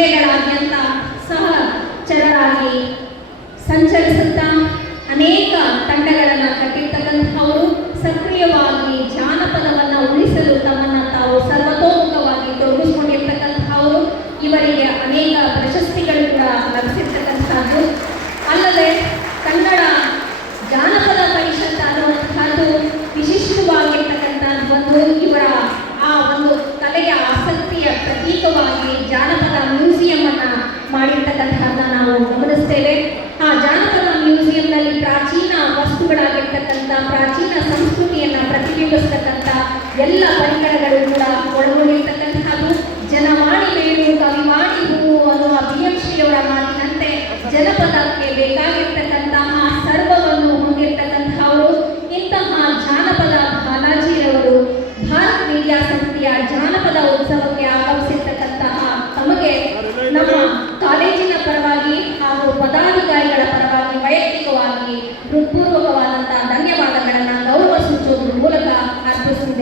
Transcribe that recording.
ಜಿಲ್ಲೆಗಳಾದ್ಯಂತ ಸಹಚರರಾಗಿ ಸಂಚರಿಸುತ್ತಾ ಅನೇಕ ತಂಡಗಳನ್ನು ಕಟ್ಟಿರ್ತಕ್ಕಂಥವರು ಸಕ್ರಿಯವಾಗಿ ಜಾನಪದವನ್ನು ಉಳಿಸಲು ತಮ್ಮನ್ನ ತಾವು ಸರ್ವತೋಮುಖವಾಗಿ ತೊಡಗಿಸಿಕೊಂಡಿರ್ತಕ್ಕಂಥವರು ಇವರಿಗೆ ಅನೇಕ ಪ್ರಶಸ್ತಿಗಳು ಕೂಡ ಲಭಿಸಿರ್ತಕ್ಕಂಥದ್ದು. ಅಲ್ಲದೆ ಕನ್ನಡ ಜಾನಪದ ಪರಿಷತ್ ಅನ್ನುವಂಥದ್ದು ವಿಶಿಷ್ಟವಾಗಿರ್ತಕ್ಕಂಥದ್ದು ಒಂದು ಇವರ ಆ ಒಂದು ಕಲೆಯ ಆಸಕ್ತಿಯ ಪ್ರತೀಕವಾಗಿ ಜಾನಪದ ಮಾಡಿರ್ತಕ್ಕಂಥದ್ದನ್ನ ನಾವು ಗಮನಿಸ್ತೇವೆ. ಆ ಜಾನಪದ ಮ್ಯೂಸಿಯಂನಲ್ಲಿ ಪ್ರಾಚೀನ ವಸ್ತುಗಳಾಗಿರ್ತಕ್ಕಂಥ, ಪ್ರಾಚೀನ ಸಂಸ್ಕೃತಿಯನ್ನ ಪ್ರತಿಬಿಂಬಿಸ್ತಕ್ಕಂಥ ಎಲ್ಲ ಪರಿಕರಗಳು ಕೂಡ ಒಳಗೊಂಡಿರ್ತಕ್ಕಂಥದ್ದು. ಜನವಾಣಿ ಮೇಲು ಕವಿವಾಣಿ ಹೂವು ಅನ್ನುವ ಬಿ ಎಂ ಶ್ರೀಯವರ ಮಾತಿನಂತೆ ಜನಪದಕ್ಕೆ ಬೇಕಾಗಿರ್ತಕ್ಕಂತಹ ಸರ್ವವನ್ನು ಹೊಂದಿರತಕ್ಕಂಥವರು ಇಂತಹ ಜಾನಪದ ಬಾಲಾಜಿಯವರು ಭಾರತ್ ಮೀಡಿಯಾ ಸಂಸ್ಥೆಯ ಜಾನಪದ ಉತ್ಸವಕ್ಕೆ ಆಗಮಿಸಿರ್ತಕ್ಕಂತಹ ಪೂರ್ವಕವಾದಂತಹ ಧನ್ಯವಾದಗಳನ್ನು ಗೌರವ ಸೂಚಿಸುವುದರ ಮೂಲಕ ಅರ್ಪಿಸುವುದು